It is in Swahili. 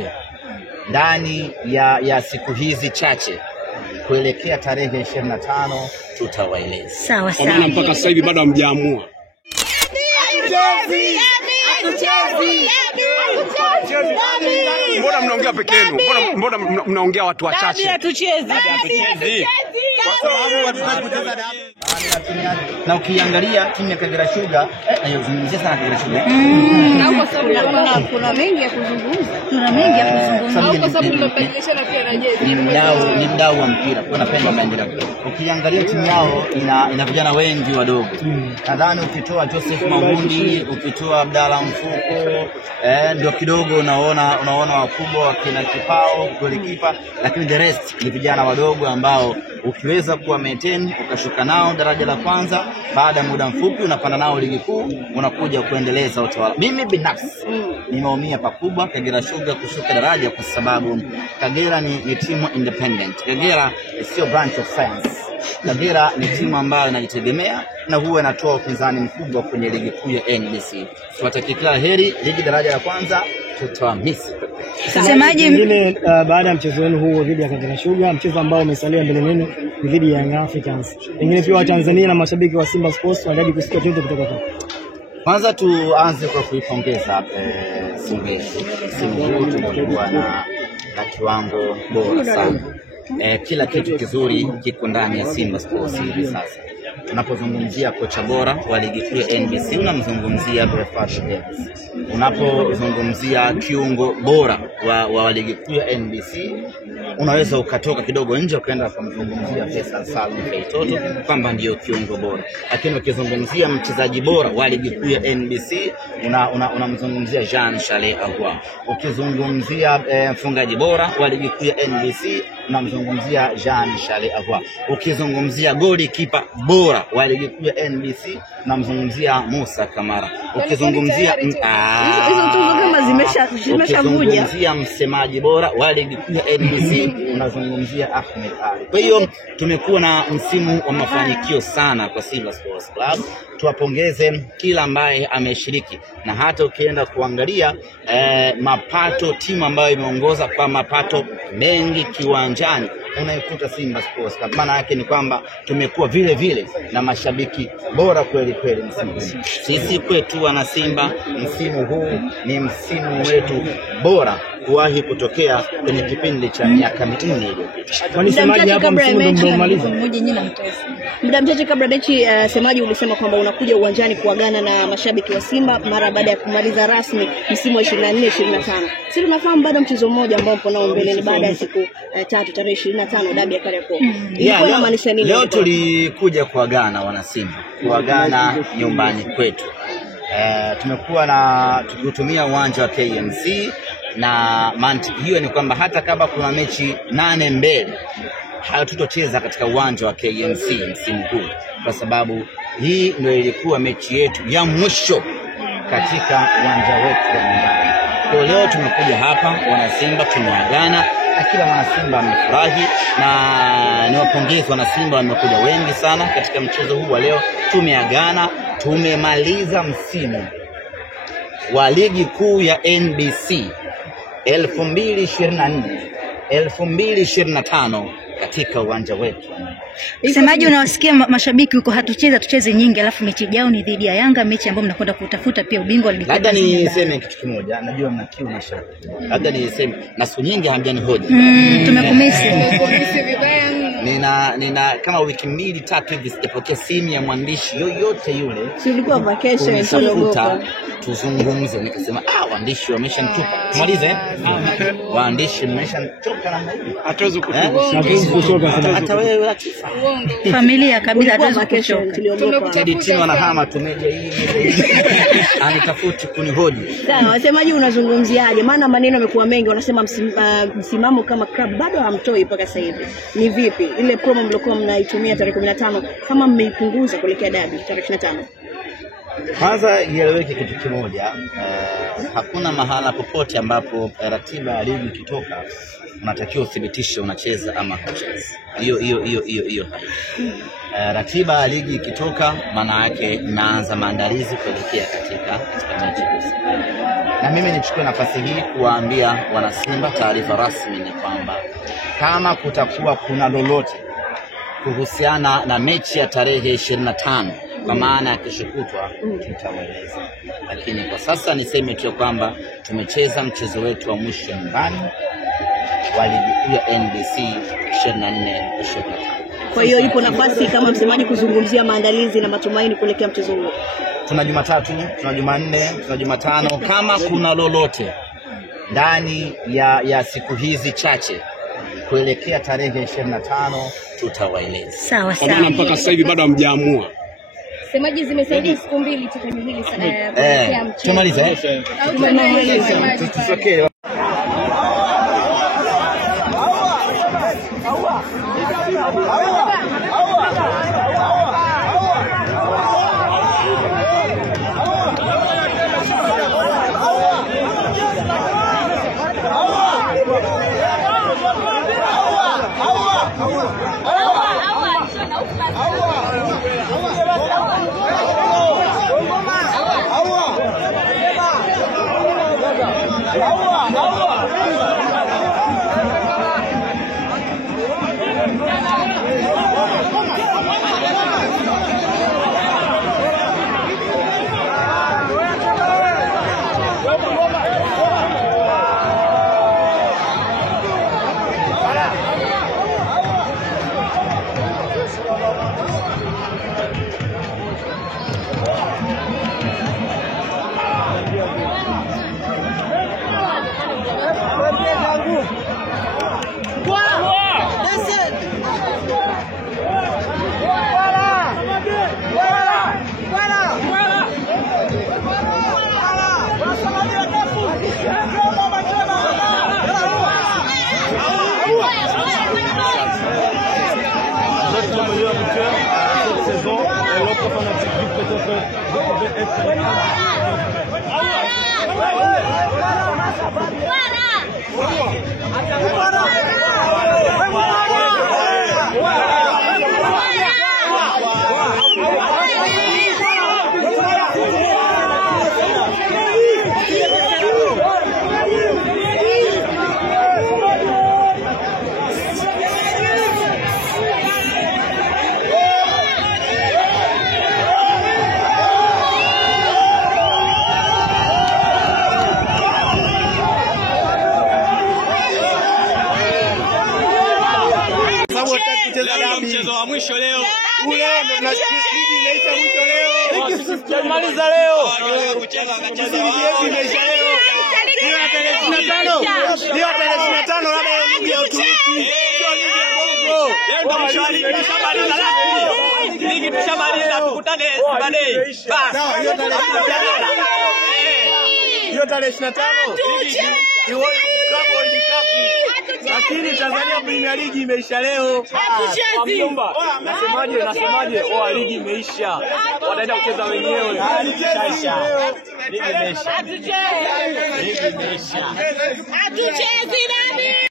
yote ndani ya siku hizi chache kuelekea tarehe 25 tutawaeleza. Sawa sawa. Mpaka sasa hivi bado hamjaamua. Mbona mnaongea peke yenu? Mbona mnaongea watu wachache? Hatuchezi. Na ukiangalia timu ya Kagera Sugar inayozungumzia sana Kagera Sugar. Na kwa sababu kuna mengi ya kuzungumza. Kwa sababu tunabadilishana pia na jezi. Ni mdau wa mpira. Kwa napenda maendeleo. Ukiangalia timu yao ina vijana wengi wadogo. Nadhani ukitoa Joseph Mahundi, ukitoa Abdalla Mfuko, ndio kidogo unaona wakubwa wakina Kipao, golikipa, lakini the rest ni vijana wadogo ambao ukiweza kuwa maintain ukashuka nao daraja la kwanza, baada ya muda mfupi unapanda nao ligi kuu, unakuja kuendeleza utawala. Mimi binafsi nimeumia pakubwa Kagera Sugar kushuka daraja, kwa sababu Kagera ni timu independent. Kagera sio branch of science. Kagera ni timu ambayo inajitegemea na huwa inatoa upinzani mkubwa kwenye ligi kuu ya NBC. Tuwatakie kila heri ligi daraja la kwanza, tutawamisi. Semaji mwingine baada ya mchezo wenu huo dhidi ya Kagera Sugar, mchezo ambao umesalia mbele yenu dhidi ya Young Africans, wengine pia wa Tanzania na mashabiki wa Simba Sports wanahitaji kusikia kitu kutoka kwako. Kwanza tuanze kwa kuipongeza Simba. Simba tumekuwa na kiwango bora sana. Kila kitu kizuri kiko ndani ya Simba Sports hivi sasa. Unapozungumzia kocha bora wa ligi kuu ya NBC unamzungumzia Brefash Davis. Unapozungumzia kiungo bora wa ligi kuu ya NBC unaweza ukatoka kidogo nje ukaenda kumzungumzia Faisal Salum Feitoto kwamba ndio kiungo bora. Lakini ukizungumzia mchezaji bora wa ligi kuu ya NBC unamzungumzia Jean Charles Ahoua. Ukizungumzia mfungaji bora wa ligi kuu ya NBC unamzungumzia Jean Charles Ahoua. Ukizungumzia golikipa bora wa ligi kuu ya NBC unamzungumzia Musa Kamara. Ukizungumzia hizo tuzo kama zimeshavuja, msemaji bora wa ligi kuu ya NBC unazungumzia Ahmed Ali. Kwa hiyo tumekuwa na msimu wa mafanikio sana kwa Simba Sports Club. Tuwapongeze kila ambaye ameshiriki, na hata ukienda kuangalia mapato, timu ambayo imeongoza kwa mapato mengi kiwanjani unaikuta Simba Sports Club. Maana yake ni kwamba tumekuwa vile vile na mashabiki bora kweli kweli msimu huu. Sisi kwetu wana Simba, msimu huu ni msimu wetu bora kuwahi kutokea kwenye kipindi cha miaka 4 iliyopita. Kwani semaji hapa msimu ndio umaliza? Muda mchache kabla mechi, semaji ulisema kwamba unakuja uwanjani kuagana na mashabiki wa Simba mara baada ya kumaliza rasmi msimu wa 24-25. Sisi tunafahamu bado mchezo mmoja ambao upo nao mbele ni baada ya siku 3 tarehe 25 dabi ya Kariakoo. Leo tulikuja kuagana wana Simba, kuagana nyumbani kwetu. Tumekuwa tukitumia uwanja wa KMC, na mantiki hiyo ni kwamba hata kama kuna mechi 8 mbele hatutocheza katika uwanja wa KMC msimu huu, kwa sababu hii ndio ilikuwa mechi yetu ya mwisho katika uwanja wetu wa nyumbani. Kwa leo tumekuja hapa wana Simba, tumeagana na kila mwana Simba amefurahi, na niwapongeze wana Simba, wamekuja wengi sana katika mchezo huu wa leo. Tumeagana, tumemaliza msimu wa ligi kuu ya NBC 2024-2025 katika uwanja wetu. Semaji, unawasikia mashabiki huko, hatucheza tucheze nyingi, alafu mechi yao ni dhidi ya Yanga, mechi ambayo mnakwenda kutafuta pia ubingwa wa ligi. Labda niseme kitu kimoja, najua mna kiu na shaka. Labda niseme na siku nyingi hamjani hoja. Tumekumisi. Nina kama wiki 2-3 hivi sijapokea simu ya mwandishi yoyote yule. Si ulikuwa vacation tuliogopa tuzungumze, nikasema waandishi wameshanitupa. Tumalize waandishi mmeshanitoka namna hiyo. Hatuwezi kutoka. Hata wewe Latifa. Familia kabisa hatuwezi kuchoka. Tuliogopa. Tedi timu wanahama tumeja hii. Anitafuti kunihoji. Sawa, wasemaji unazungumziaje? Maana maneno yamekuwa mengi, wanasema msimamo kama club bado hamtoi mpaka sasa hivi. Ni vipi? Ile promo mlikuwa mnaitumia tarehe 15 kama mmeipunguza kuelekea dabi tarehe 25? Kwanza ieleweke kitu kimoja, hakuna mahala popote ambapo ratiba ya ligi ikitoka unatakiwa uthibitishe unacheza ama huchezi. Hiyo. Ratiba ya ligi ikitoka, maana yake naanza maandalizi kuelekea katika mechi hizi. Na mimi nichukue nafasi hii kuwaambia wanasimba, taarifa rasmi ni kwamba kama kutakuwa kuna lolote kuhusiana na mechi ya tarehe 25 kwa maana ya kesho kutwa, tutawaeleza. Lakini kwa sasa niseme tu kwamba tumecheza mchezo wetu wa mwisho nyumbani wa ligi kuu ya NBC 24-25. Kwa hiyo ipo nafasi kama msemaji kuzungumzia maandalizi na matumaini kuelekea mchezo huo. Tuna Jumatatu, tuna Jumanne, tuna Jumatano. Kama kuna lolote ndani ya siku hizi chache kuelekea tarehe 25 tutawaeleza. Sawa. Mpaka sasa hivi bado hamjaamua. Semaji zimesaidia siku mbili tu kwenye hili kuelekea mchezo. Tumalize. Tusokee. Mchezo wa mwisho leo. Ule ndio inaisha mwisho leo. Tumaliza leo. Kucheza wakacheza wao. Inaisha leo. Hiyo tarehe 25. Hiyo tarehe 25 labda ligi ya Uturuki. Sio ligi ya Bongo. Leo ndio mshwari tushamaliza rasmi. Ligi tushamaliza, tukutane baadaye. Basi hiyo tarehe 25. Hiyo tarehe 25. Hiyo lakini Tanzania Premier League imeisha leo. Nasemaje? Ligi imeisha. Wanaenda kucheza wenyewe. Ligi imeisha. Hatuchezi nani?